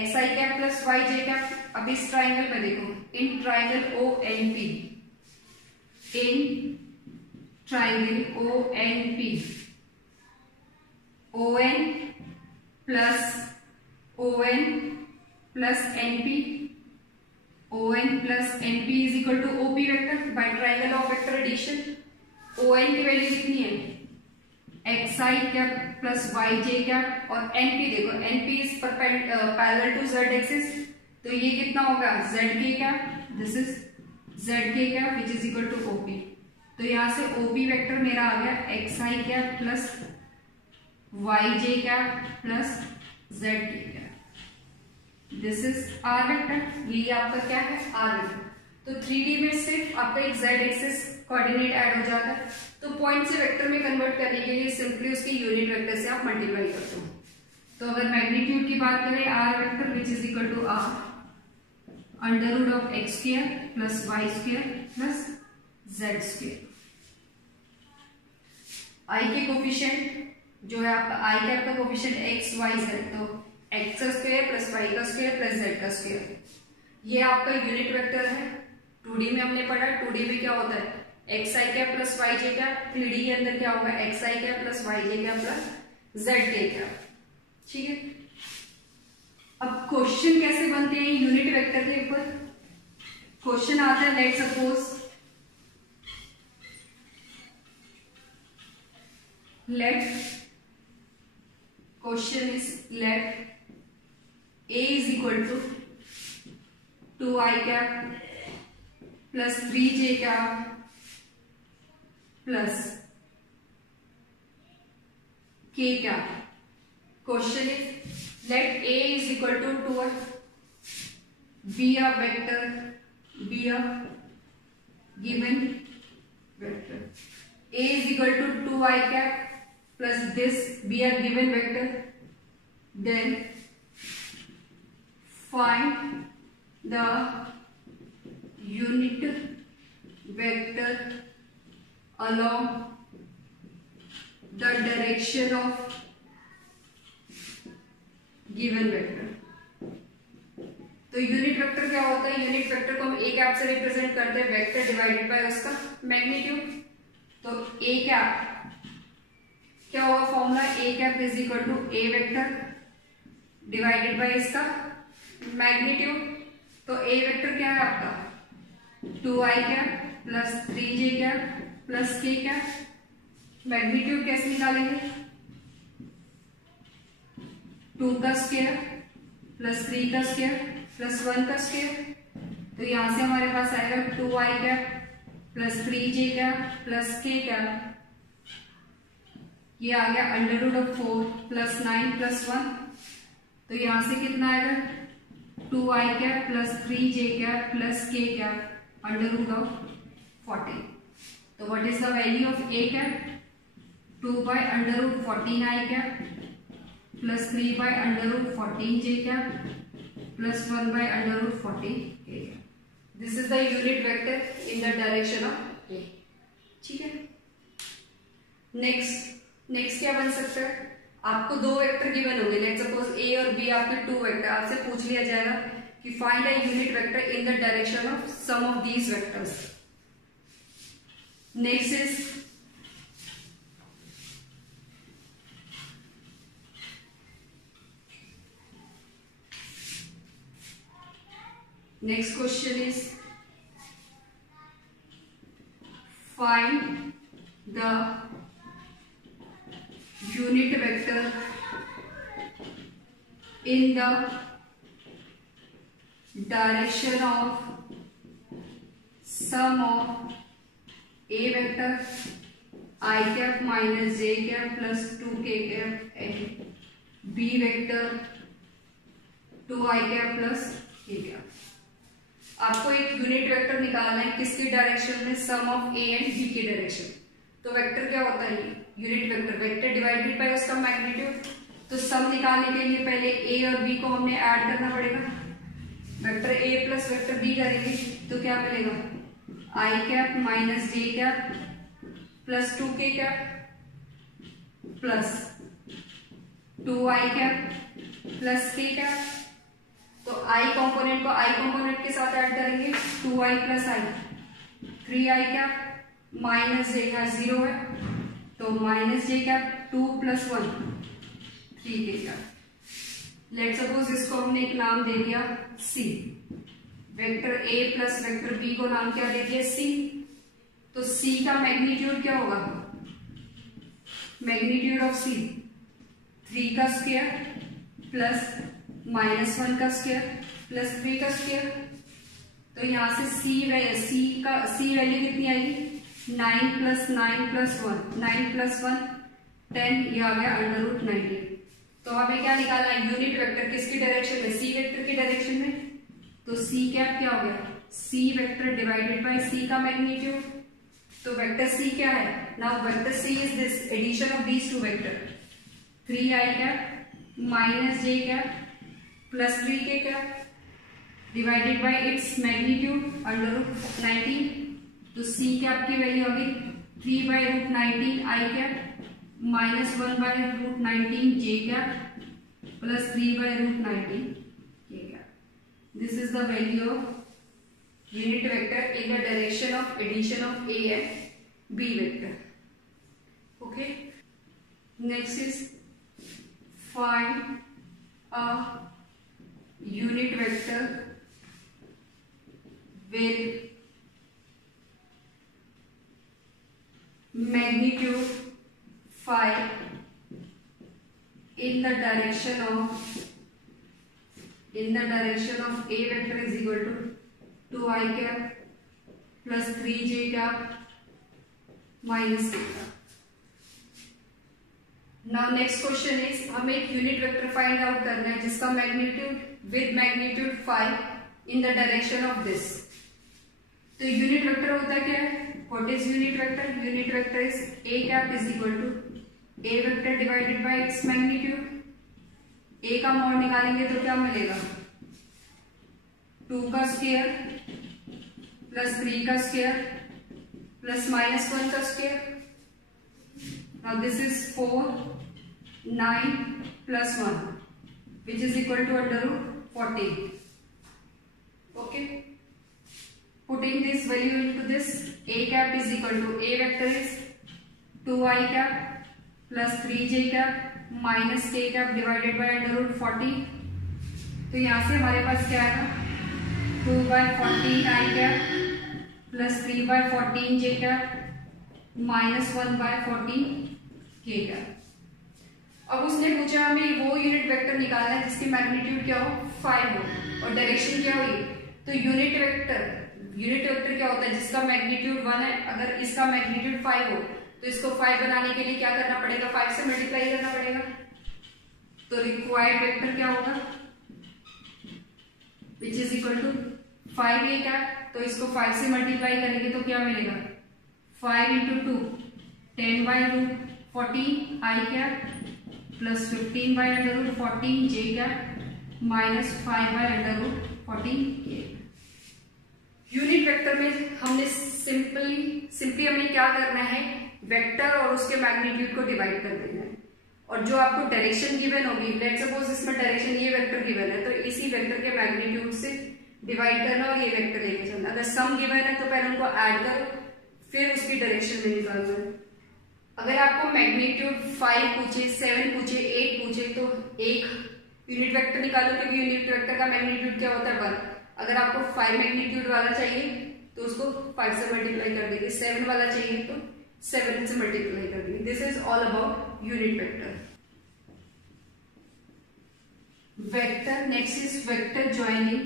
xi cap plus yj cap. अब इस ट्राइंगल में देखो, in triangle ONP, in triangle ONP, ON plus ON plus NP, ON plus NP is equal to OP vector by triangle of vector addition. ON की वैल्यू कितनी है, xi cap plus yj cap, और NP देखो, NP is parallel to z axis, तो ये कितना होगा zk cap, this is zk cap which is equal to OP। तो यहां से OP वेक्टर मेरा आ गया xi cap plus yj cap plus zk cap, this is r vector. ये आपका क्या है r वेक्टर। तो 3D में सिर्फ आपका एक z एक्सिस कोऑर्डिनेट ऐड हो जाता है। तो पॉइंट से वेक्टर में कन्वर्ट करने के लिए सिंपली उसके यूनिट वेक्टर से आप मल्टीप्लाई करते हो। तो अगर मैग्नीट्यूड की बात करें, r vector which is equal to r under root of X square plus Y square plus Z square. I के कोफिशिएंट जो है आपका आई कैप का कोफिशिएंट एक्स वाई जेड, तो एक्स का स्क्वायर प्लस वाई का स्क्वायर प्लस जेड का square. ये आपका यूनिट वेक्टर है। 2D में हमने पढ़ा, 2D में क्या होता है एक्स आई कैप प्लस वाई जे कैप, 3D के अंदर क्या होगा एक्स आई कैप प्लस वाई जे कैप प्लस जेड के कैप। ठीक है, अब क्वेश्चन कैसे बनते हैं यूनिट वेक्टर के ऊपर? क्वेश्चन आता है let suppose question is let a is equal to 2i cap plus 3j cap plus k cap. Question is let a is equal to 2i, be a vector, be a given vector. A is equal to 2i cap plus this be a given vector. Then find the unit vector along the direction of given vector. तो unit vector क्या होता है? Unit vector को हम A cap से represent करते हैं, vector divided by उसका मैग्नीट्यूड। तो ए कैप क्या होगा formula? A cap is equal to A vector divided by इसका मैग्नीट्यूड। तो ए वेक्टर क्या है आपका 2i cap plus 3j cap plus k cap. Magnitude कैसे निकालेंगे? 2 का स्क्वायर प्लस 3 का स्क्वायर प्लस 1 का स्क्वायर। तो यहां से हमारे पास आएगा 2i cap plus 3j cap plus k cap. ये आ गया under root of 4 plus 9 plus 1। तो यहां से कितना आएगा 2i cap plus 3j cap plus k cap under root of 40। तो what is the value of a cap? 2 by under root 14i cap plus 3 by under root 14j cap plus 1 by under root 40k cap. This is the unit vector in the direction of a। ठीक है, next क्या बन सकता है? आपको दो vector given होंगे, let's suppose ए और बी आपके 2 वेक्टर। आपसे पूछ लिया जाएगा कि find a unit vector in the direction of sum of these vectors. Next is next question is find the unit vector in the direction of sum of a vector I cap minus j cap plus 2k cap and b vector 2i cap plus k cap। आपको एक unit vector निकालना है किसकी direction में? सम of a and b की direction. तो vector क्या होता है? Unit vector, vector divided by उसका मैग्नीट्यूड। तो सम निकालने के लिए पहले a और b को हमने ऐड करना पड़ेगा। Vector a plus vector b करेंगे तो क्या मिलेगा? i cap minus j cap plus 2k cap plus 2i cap plus k cap. तो i कंपोनेंट को i कंपोनेंट के साथ ऐड करेंगे, 2i plus i 3i cap minus j यहाँ 0 है तो minus j cap 2 plus 1 3k cap. Late suppose इसको हमने एक नाम दे दिया c। Vector a plus vector b को नाम क्या दे दिया? c। तो c का मैग्नीट्यूड क्या होगा? मैग्नीट्यूड ऑफ c 3 का स्क्वायर प्लस माइनस 1 का स्क्वायर प्लस 3 का स्क्वायर। तो यहां से c वैल्यू कितनी आएगी? 9 प्लस 9 प्लस 1 9 प्लस 1 10। ये आ गया अंडर रूट 90। तो हमें क्या निकालना है? यूनिट वेक्टर किसकी डायरेक्शन में? सी वेक्टर की डायरेक्शन में। तो सी कैप क्या हो गया? C vector divided by C का मैग्नीट्यूड। तो वेक्टर सी क्या है? Now vector C is this addition of these two vectors 3i cap minus j cap plus 3k cap divided by its magnitude under root 90। तो c cap की value आ गई 3 by root 19 i cap minus 1 by root 19 j cap plus 3 by root 19 k cap. this is the value of unit vector in the direction of addition of A and B vector. Okay, next is find a unit vector with magnitude 5 in the direction of A vector is equal to 2i cap plus 3j cap minus k cap. Now next question is हमें एक unit vector find out करना है जिसका magnitude with magnitude 5 in the direction of this. तो unit vector होता क्या है? What is unit vector? Unit vector is a cap is equal to a vector divided by its magnitude. a का mod निकालेंगे तो क्या मिलेगा? 2 का स्क्वायर प्लस 3 का स्क्वायर प्लस माइनस 1 का square. Now this is 4, 9 plus 1 which is equal to under root 14. Okay. Putting this value into this, a cap is equal to a vector is 2i cap plus 3j cap minus k cap divided by under root 40. तो यहाँ से हमारे पास क्या आएगा? 2 by 14 i cap plus 3 by 14 j cap minus 1 by 14 k cap. अब उसने पूछा हमें वो यूनिट वेक्टर निकालना है जिसकी मैग्नीट्यूड क्या हो? 5 हो और डायरेक्शन क्या हुई? तो यूनिट वेक्टर क्या होता है? जिसका मैग्नीट्यूड 1 है. अगर इसका मैग्नीट्यूड 5 हो तो इसको 5 बनाने के लिए क्या करना पड़ेगा? 5 से मल्टीप्लाई करना पड़ेगा. तो रिक्वायर्ड वेक्टर क्या होगा? Which is equal to 5a cap. तो इसको 5 से मल्टीप्लाई करेंगे तो क्या मिलेगा? 5 into 2 10 by root 14 i cap plus 15 by under root 14 j cap minus 5 by under root 14 k. Unit vector में हमने सिंपली हमें क्या करना है? वेक्टर और उसके मैग्नीट्यूड को डिवाइड कर देना है. और जो आपको डायरेक्शन गिवन होगी, लेट सपोज इसमें डायरेक्शन ये वेक्टर गिवन है तो इसी वेक्टर के मैग्नीट्यूड से डिवाइड करना और ये वेक्टर लेके चलना. अगर सम गिवन है तो पहले उनको ऐड करो फिर उसकी डायरेक्शन में निकालना है. अगर आपको मैग्नीट्यूड 5 पूछे, 7 पूछे, 8 पूछे तो एक यूनिट वेक्टर निकालो क्योंकि यूनिट वेक्टर का मैग्नीट्यूड क्या होता है? 1. अगर आपको 5 मैग्नीट्यूड वाला चाहिए तो उसको 5 से मल्टीप्लाई कर देंगे. 7 वाला चाहिए तो 7 से मल्टीप्लाई कर देंगे. This is all about unit vector. Vector next is vector joining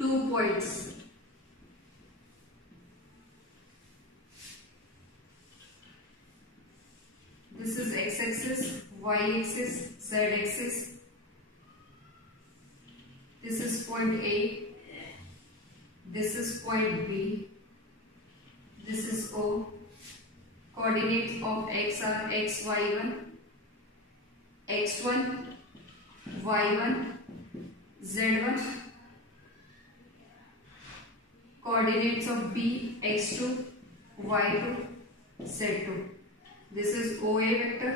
2 points. This is x-axis, y-axis, z-axis. This is point A. This is point B. This is O. Coordinates of x are x, y1, x1, y1, z1. Coordinates of B, x2, y2, z2. This is OA vector,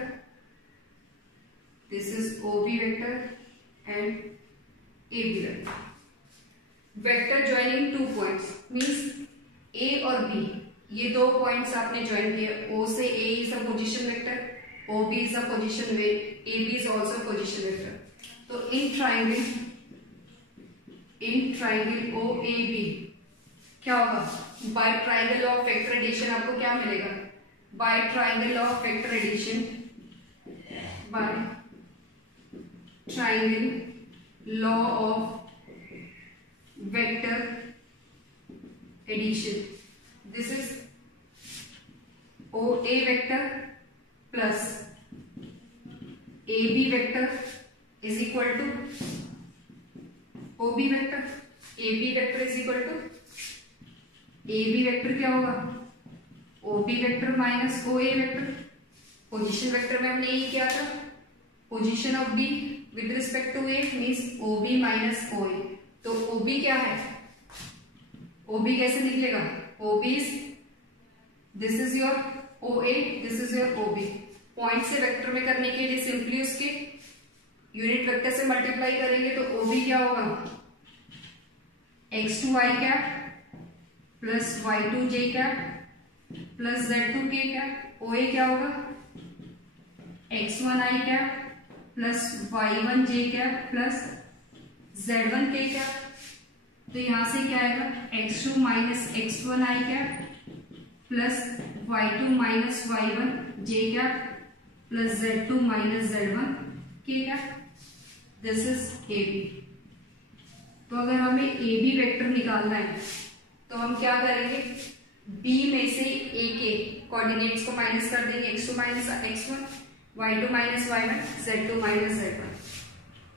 this is OB vector and AB vector. Vector joining 2 points means A और B. ये 2 points आपने join किए. O से A is a position vector, OB is a position vector, AB is also a position vector. तो in triangle OAB क्या होगा? By triangle law of vector addition आपको क्या मिलेगा? By triangle law of vector addition, by triangle law of vector addition, this is OA vector plus AB vector is equal to OB vector. AB vector is equal to AB vector क्या होगा? OB vector minus OA vector. Position vector में हमने ये किया था. Position of B with respect to A means OB minus OA. तो OB क्या है? OB कैसे निकलेगा? OB is this is your OA, this is your OB. Point से वेक्टर में करने के लिए सिंपली उसके यूनिट वेक्टर से मल्टीप्लाई करेंगे तो OB क्या होगा, x2i cap plus y2j cap plus z2k cap. OA क्या होगा, x1i cap plus y1j cap plus z1k cap. तो यहां से क्या आएगा, x2 minus x1i cap plus y2 minus y1j cap plus z2 minus z1k cap. This is AB। तो अगर हमें AB वेक्टर निकालना है तो हम क्या करेंगे, B में से A के कोऑर्डिनेट्स को माइनस कर देंगे, x2 minus x1, y2 minus y1, z2 minus z1।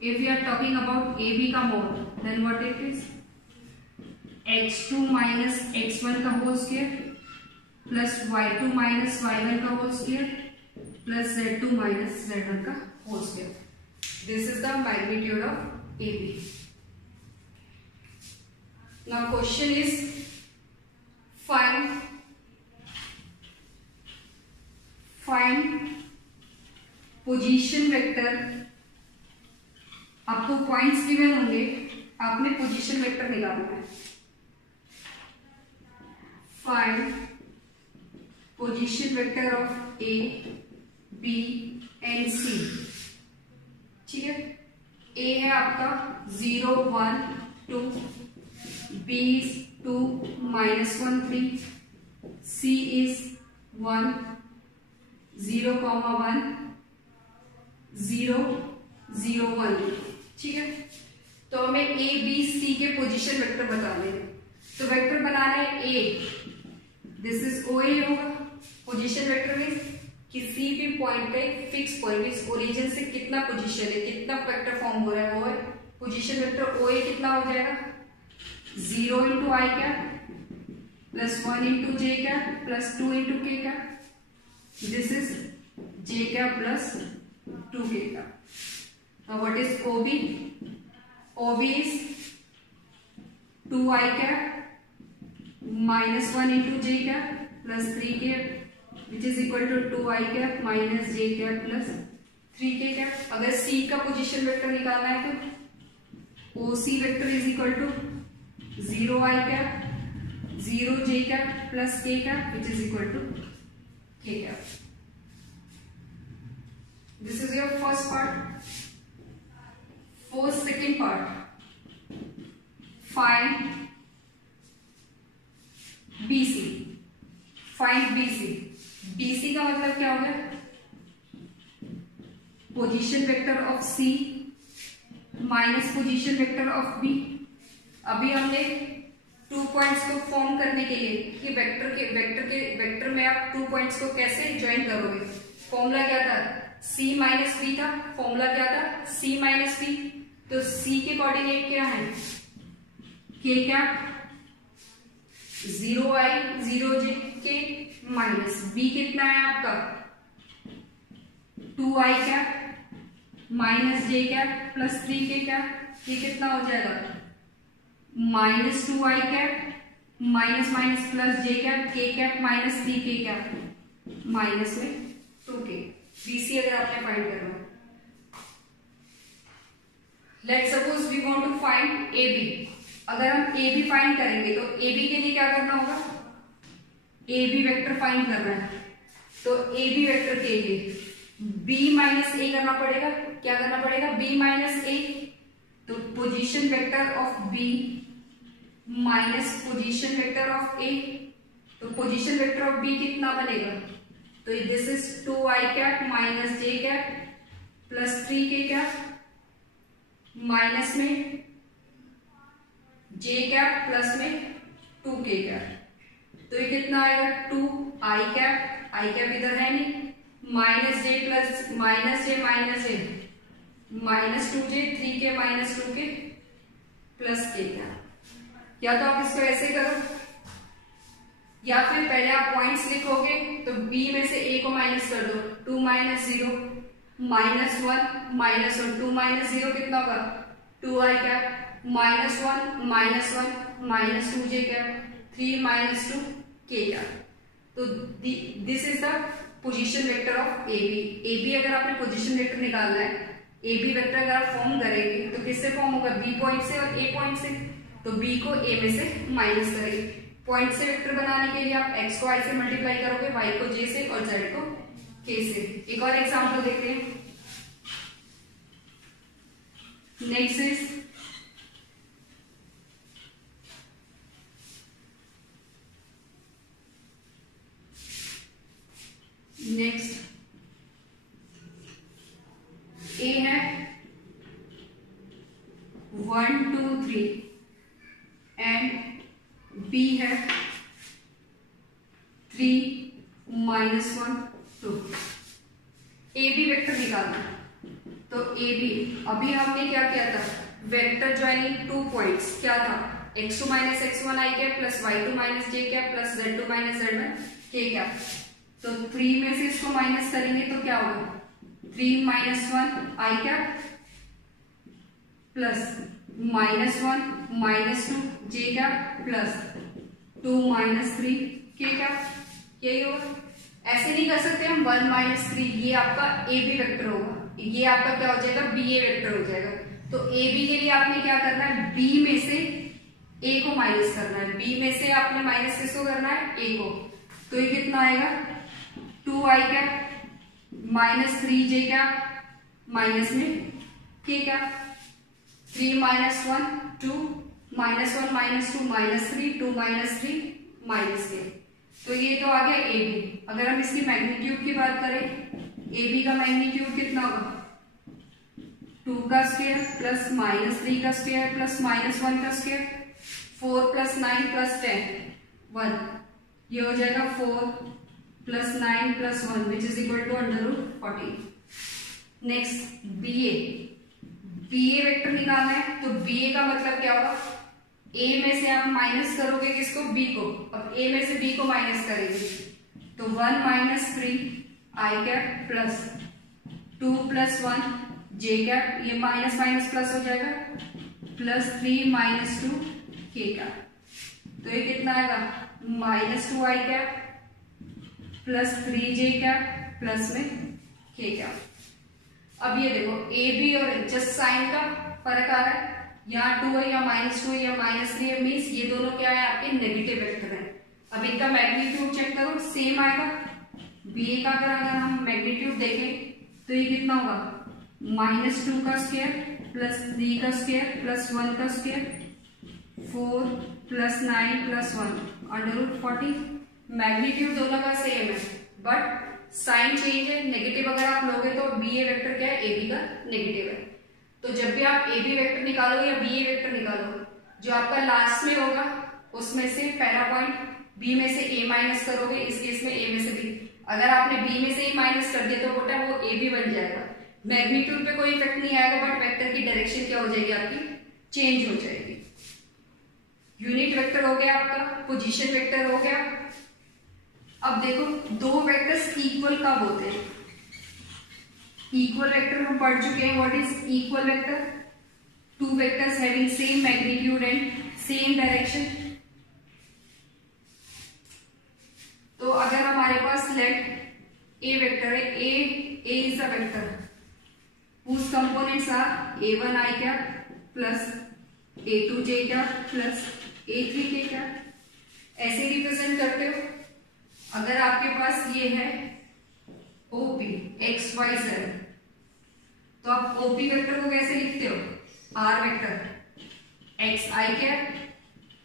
If we are talking about AB का mode, then what it is, x2 minus x1 का whole square plus y2 minus y1 का whole square plus z2 minus z1 का whole square. This is the magnitude of AB. Now question is find position vector. आपको points given होंगे, आपने position vector निकालना है। Find position vector of A, B and C। ठीक है, A है आपका 0 1 2, B is 2 minus 1 3, C is 1 0 1 0 0 1। ठीक है, तो हमें A B C के पोजीशन वेक्टर बताने हैं। तो वेक्टर बनाना है A, दिस इज OA होगा। पोजीशन वेक्टर मींस किसी भी पॉइंट पे फिक्स पॉइंट, मींस ओरिजिन से कितना पोजीशन है, कितना वेक्टर फॉर्म हो रहा है, वो है पोजीशन वेक्टर। OA कितना हो जाएगा, 0 into I cap plus 1 into J cap plus 2 into के cap. This is J cap plus 2k cap. Now what is OB? OB is 2i cap minus 1 into j cap plus 3k, which is equal to 2i cap minus j cap plus 3k cap। अगर C का position vector निकालना है तो OC vector is equal to 0i cap 0j cap plus k cap, which is equal to k cap। This is your first part। For second part, find BC। Find BC। BC का मतलब क्या हो गया, position vector of C minus position vector of B। अभी हमने 2 points को form करने के लिए कि वेक्टर में आप 2 पॉइंट्स को कैसे ज्वाइन करोगे, फॉर्मूला क्या था, C माइनस B था। फॉर्मूला क्या था, C माइनस B। तो C के कोऑर्डिनेट क्या है, k cap 0i 0j k minus B कितना है आपका 2i cap minus j cap plus 3k cap. ये कितना हो जाएगा, minus 2i cap minus minus plus j cap k cap minus 3k cap minus में 2k। BC अगर आपने फाइंड करना है, let's suppose we want to find AB। अगर हम AB फाइंड करेंगे तो AB के लिए क्या करना होगा, AB वेक्टर फाइंड करना है। तो AB वेक्टर के लिए B माइनस A करना पड़ेगा। क्या करना पड़ेगा, B माइनस A। तो position vector of B minus position vector of A। तो पोजीशन वेक्टर ऑफ B कितना बनेगा, तो this is 2i cap minus j cap plus 3k cap minus में j कैप प्लस में 2k कैप। तो ये कितना आएगा, 2i कैप इधर है नहीं, minus j plus minus j minus 2j 3k minus 2k plus k cap. या तो आप इसको ऐसे करो, या फिर पहले आप पॉइंट्स लिखोगे तो B में से A को माइनस कर दो, 2 माइनस 0 माइनस 1 माइनस 1, 2 माइनस 0 कितना होगा 2i cap minus 1 minus 1 minus 2j cap 3 minus 2 k cap. तो this is the position vector of AB। AB अगर आपने पोजीशन वेक्टर निकालना है ए बी वेक्टर अगर आप फॉर्म करेंगे तो किससे फॉर्म होगा, बी पॉइंट से और ए पॉइंट से, तो बी को ए में से माइनस करेंगे। पॉइंट से वेक्टर बनाने के लिए आप एक्स को आई से मल्टीप्लाई करोगे, वाई को जे से और जेड को के से। एक और एग्जांपल देखते हैं। नेक्स्ट इज ए है 1 2 3 एंड बी है 3 -1 2। ए बी वेक्टर निकालना है, तो ए बी अभी हमने क्या किया था, वेक्टर ज्वाइनिंग टू पॉइंट्स क्या था, x2 - x1 i cap plus y2 - j cap plus z2 - z1 k cap. तो 3 में से इसको माइनस करेंगे तो क्या होगा, 3 - 1 i cap plus -1 -2 j cap plus 2 - 3 k cap, यही होगा। ऐसे नहीं कर सकते हम 1 - 3, ये आपका ए बी वेक्टर होगा, ये आपका क्या हो जाएगा, बी ए वेक्टर हो जाएगा। तो ए बी के लिए आपने क्या करना है, बी में से ए को माइनस करना है, बी में से आपने माइनस किसको करना है, ए को। तो ये कितना आएगा, 2 i cap -3 j cap minus में k कैप, 3 - 1 2 -1 -2 -3 2 -3 -k। तो ये तो आ गया ए बी। अगर हम इसकी मैग्नीट्यूड की बात करें, ए बी का मैग्नीट्यूड कितना होगा, 2 का स्क्वायर प्लस -3 का स्क्वायर प्लस -1 का स्क्वायर, 4 + 9 + 10 1, ये हो जाएगा 4 + 9 + 1 which is equal to √40। Next B A vector निकालना है, तो बी ए का मतलब क्या होगा, ए में से आप माइनस करोगे किसको, बी को। अब ए में से बी को माइनस करेंगे तो 1 - 3 i cap plus 2 + 1 j cap, ये माइनस माइनस प्लस हो जाएगा, प्लस 3 - 2 k कैप। तो ये कितना आएगा, -2 i cap plus 3 j cap plus में k कैप। अब ये देखो ए बी और जस्ट साइन का फर्क आ रहा है, यहाँ 2 है या -2 है या -3 है, मीन्स ये दोनों क्या है, आपके नेगेटिव वेक्टर है। अब इनका मैग्नीट्यूड चेक करो, सेम आएगा। बी ए का अगर हम मैग्नीट्यूड देखें तो ये कितना होगा, -2 का स्क्वायर प्लस 3 का स्क्वायर प्लस 1 का स्क्वायर, 4 + 9 + 1 √40। मैग्नीट्यूड दोनों का सेम है बट साइन चेंज है, नेगेटिव अगर आप लोगे तो बी ए वेक्टर क्या है, ए बी का नेगेटिव है। तो जब भी आप ए बी वेक्टर निकालो या बी ए वेक्टर निकालो, जो आपका लास्ट में होगा उसमें से पहला पॉइंट बी में से ए माइनस करोगे, इस केस में ए में से बी। अगर आपने बी में से ए माइनस कर दिया तो बेटा वो ए बी बन जाएगा। मैग्नीट्यूड पे कोई इफेक्ट नहीं आएगा बट वेक्टर की डायरेक्शन क्या हो जाएगी, आपकी चेंज हो जाएगी। यूनिट वेक्टर हो गया आपका, पोजीशन वेक्टर हो गया। अब देखो दो वेक्टर्स इक्वल कब होते हैं, इक्वल वेक्टर हम पढ़ चुके हैं। What is equal vector, two vectors having same magnitude and same direction. तो अगर हमारे पास लेट ए वेक्टर है, A is a vector whose components are a1 i cap plus a2 j cap plus a3 k cap, ऐसे represent करते हो। अगर आपके पास ये है OP x y z, तो आप OP वेक्टर को कैसे लिखते हो, R vector x i cap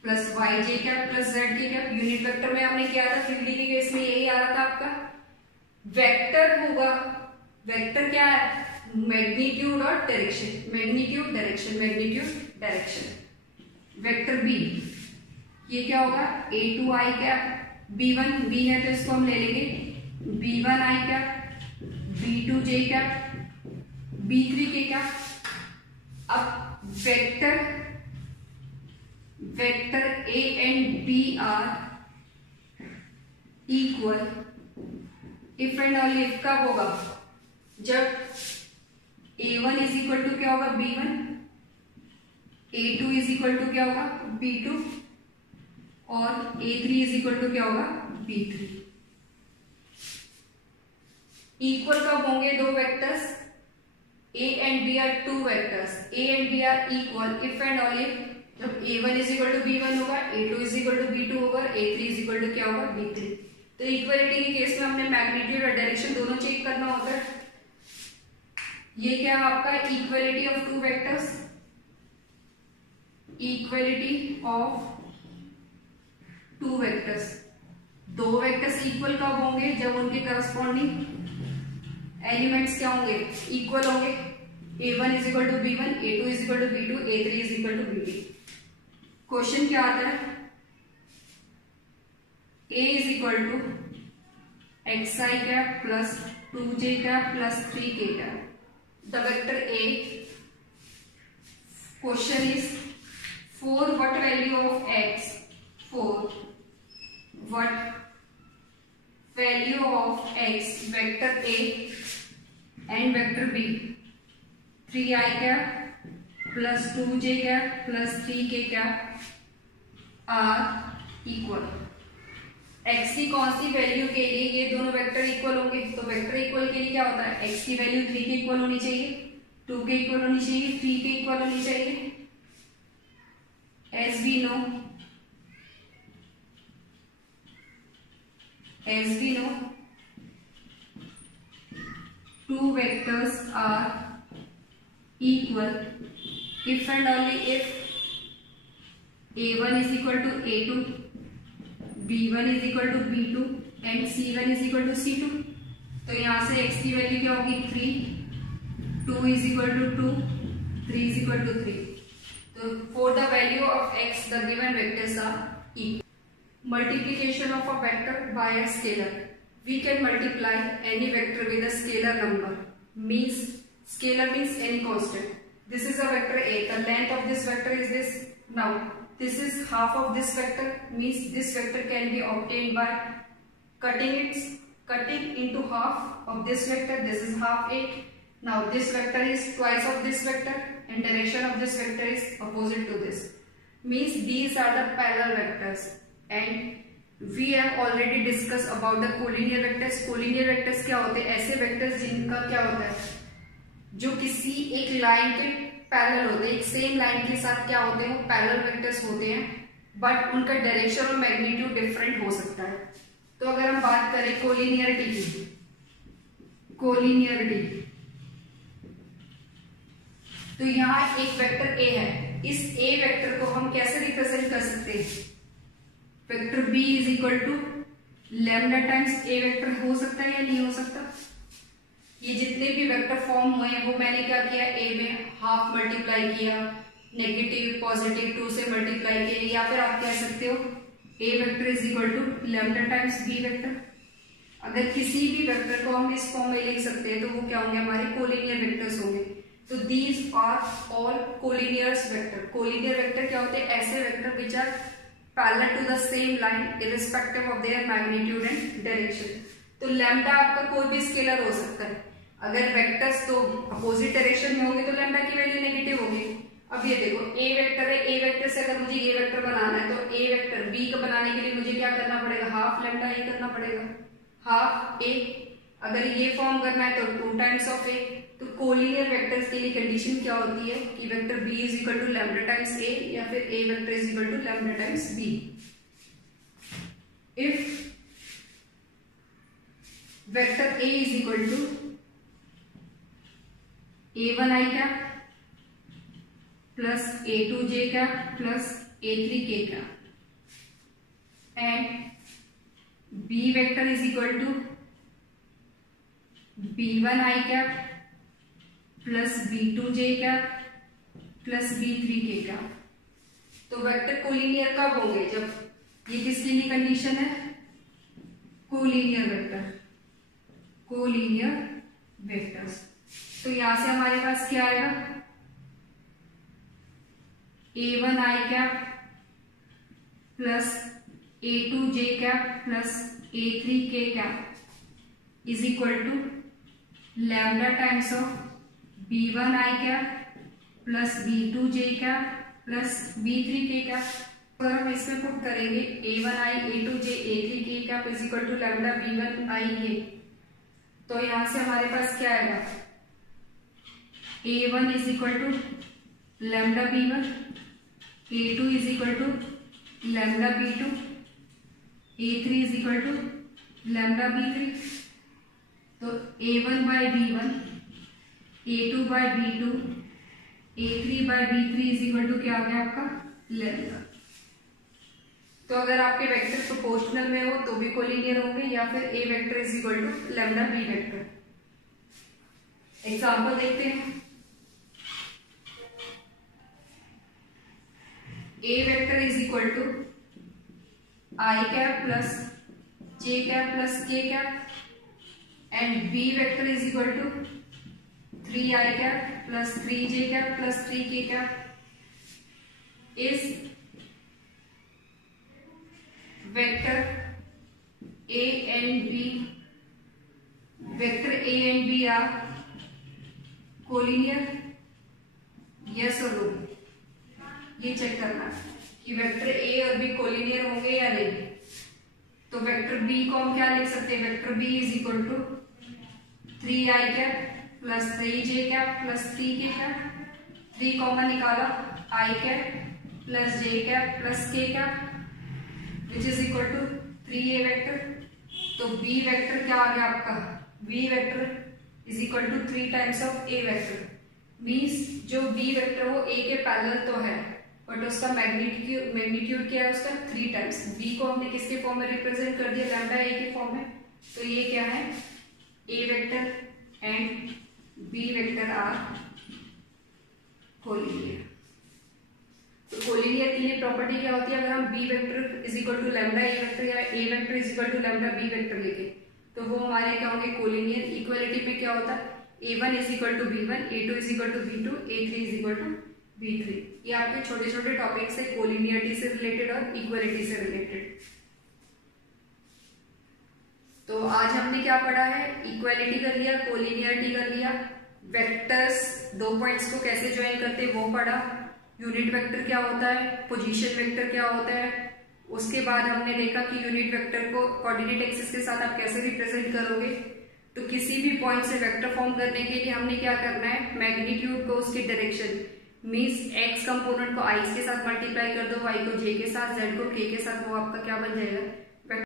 plus y j cap plus z k cap. Unit vector में हमने किया था 3D के केस में, यही आ रहा था आपका। वेक्टर होगा, वेक्टर क्या है, मैग्नीट्यूड और direction, magnitude direction, magnitude direction. Vector B ये क्या होगा, a2 i cap, b1 b है तो इसको हम ले लेंगे b1 i cap, b2 j cap, b3 k cap. अब vector a and b are equal if and only if कब होगा, जब a1 इज इक्वल टू क्या होगा b1, a2 is equal to क्या होगा b2 और a3 इज इक्वल टू क्या होगा b3। इक्वल कब होंगे दो vectors, A and B are two vectors. A and B are equal if and only जब A1 is equal to B1 होगा, A2 is equal to B2 होगा, A3 is equal to क्या होगा B3। तो equality के case में हमने magnitude और डायरेक्शन दोनों चेक करना होता है। ये क्या है आपका equality of two vectors, equality of two vectors. दो वेक्टर्स इक्वल कब होंगे, जब उनके करस्पॉन्डिंग एलिमेंट्स क्या होंगे, इक्वल होंगे। A1 is equal to B1, A2 is equal to B2, A3 is equal to B3। Question क्या आता है, A is equal to xi cap plus 2j cap plus 3k cap। The vector A, question is for what value of x, for what value of x vector A and vector B 3i cap plus 2j cap plus 3k cap are equal। x की कौन सी value के लिए ये दोनों vector equal होंगे, तो vector equal के लिए क्या होता है, x की वैल्यू 3 के इक्वल होनी चाहिए, 2 के इक्वल होनी चाहिए, 3 के इक्वल होनी चाहिए। as we know two vectors are equal if and only if A1 is equal to A2, B1 is equal to B2 and C1 is equal to C2। तो यहां से x की वैल्यू क्या होगी 3, 2 is equal to 2, 3 is equal to 3। तो for the value of x the given vectors are equal। Multiplication of a vector by a scalar, we can multiply any vector with a scalar number, means scalar means any constant। this is a vector A, the length of this vector is this, now this is half of this vector, means this vector can be obtained by cutting into half of this vector, this is half A। now this vector is twice of this vector and direction of this vector is opposite to this, means these are the parallel vectors। and we have already discussed about the collinear vectors। collinear vectors क्या होते हैं, ऐसे vectors जिनका क्या होता है, जो किसी एक लाइन के पैरेलल होते हैं, एक सेम लाइन के साथ क्या होते हैं, वो पैरेलल वेक्टर्स होते हैं, बट उनका डायरेक्शन और मैग्नीट्यूड डिफरेंट हो सकता है। तो अगर हम बात करें कोलिनियरिटी की, कोलिनियरिटी, तो यहाँ एक वेक्टर A है, इस A वेक्टर को हम कैसे रिप्रेजेंट कर सकते हैं, vector B is equal to lambda times A vector हो सकता है या नहीं हो सकता। ये जितने भी वेक्टर फॉर्म हुए हैं वो मैंने क्या किया, A में हाफ मल्टीप्लाई किया, नेगेटिव पॉजिटिव 2 से मल्टीप्लाई किया, या फिर आप कह सकते हो A vector is equal to lambda times B vector. अगर किसी भी वेक्टर को हम इस फॉर्म में लिख सकते हैं तो वो क्या होंगे, हमारे कोलिनियर वेक्टर्स होंगे। तो these are all collinears vector. Collinear vector क्या होते हैं, ऐसे vector which are parallel to the same line irrespective of their magnitude and direction. तो लैम्डा आपका कोई भी स्केलर हो सकता है, अगर वेक्टर्स तो अपोजिट डायरेक्शन में होंगे तो लैम्डा की वैल्यू नेगेटिव होगी। अब ये देखो A वेक्टर है, A वेक्टर से अगर मुझे ये वेक्टर बनाना है तो A वेक्टर B को बनाने के लिए मुझे क्या करना पड़ेगा, हाफ लैम्डा A करना पड़ेगा, हाफ A। अगर ये फॉर्म करना है तो 2 टाइम्स ऑफ A। तो कोलिनियर वेक्टर्स के लिए कंडीशन क्या होती है कि vector B is equal to lambda times A या फिर A vector is equal to lambda times B। If vector A is equal to A1i cap plus A2j cap plus A3k cap and B vector is equal to B1i cap plus B2j cap plus B3k cap. तो vector collinear कब होंगे, जब ये किसके लिए condition है, collinear vector, collinear vectors. तो यहां से हमारे पास क्या आएगा, A1i cap plus A2j cap plus A3k cap is equal to lambda times of B1i cap plus B2j cap plus B3k cap. अगर हम इसमें पुट करेंगे A1i A2j A3k cap is equal to lambda B1i, तो यहां से हमारे पास क्या आएगा, A1 is equal to lambda B1, A2 is equal to lambda B2, A3 is equal to lambda B3। तो A1 by B1, A2 bye B2, A3 by B3 is equal to क्या आ गया आपका लैम्डा। तो अगर आपके vector proportional में हो तो भी कोलिनियर होंगे, या फिर A vector is equal to lambda B vector. Example देखते हैं। A वेक्टर इज इक्वल टू I cap plus J cap plus K cap, and B vector is equal to 3I cap plus 3J cap plus 3K cap is vector A and B, vector A and B are collinear, yes और no. ये check करना कि vector A और B collinear होंगे या नहीं। तो vector B को हम क्या लिख सकते हैं, vector B is equal to 3I cap plus 3J cap plus 3K cap, 3 common निकाला, I cap plus J cap plus K cap which is equal to 3A vector. तो B वेक्टर क्या आ गया आपका, B vector is equal to 3 times of A vector. Means जो B vector वो A के parallel तो है, बट उसका मैग्नीट्यूड क्या है उसका 3 टाइम्स। B को हमने किसके फॉर्म में रिप्रेजेंट कर दिया, लैम्डा A के फॉर्म में। तो ये क्या है, A vector and B vector are collinear. तो कोलिनियर की प्रॉपर्टी क्या होती है, अगर हम B vector is equal to lambda A vector या A vector is equal to lambda B vector लेके, तो वो हमारे क्या होंगे कोलिनियर। इक्वालिटी में क्या होता है, A1 is equal to B1, A2 is equal to B2, A3 is equal to B3। ये आपके छोटे छोटे टॉपिक्स है कोलिनियरिटी से रिलेटेड और इक्वालिटी से रिलेटेड। तो आज हमने क्या पढ़ा है, इक्वालिटी कर लिया, कोलिनियरिटी कर लिया, वेक्टर्स 2 पॉइंट्स को कैसे ज्वाइन करते हैं वो पढ़ा, यूनिट वेक्टर क्या होता है, पोजीशन वेक्टर क्या होता है। उसके बाद हमने देखा कि यूनिट वेक्टर को कोऑर्डिनेट एक्सिस के साथ आप कैसे रिप्रेजेंट करोगे। तो किसी भी पॉइंट से वेक्टर फॉर्म करने के लिए हमने क्या करना है, मैग्नीट्यूड को उसकी डायरेक्शन मीन्स x कंपोनेंट को i के साथ मल्टीप्लाई कर दो, y को j के साथ, z को k के साथ, वो आपका क्या बन जाएगा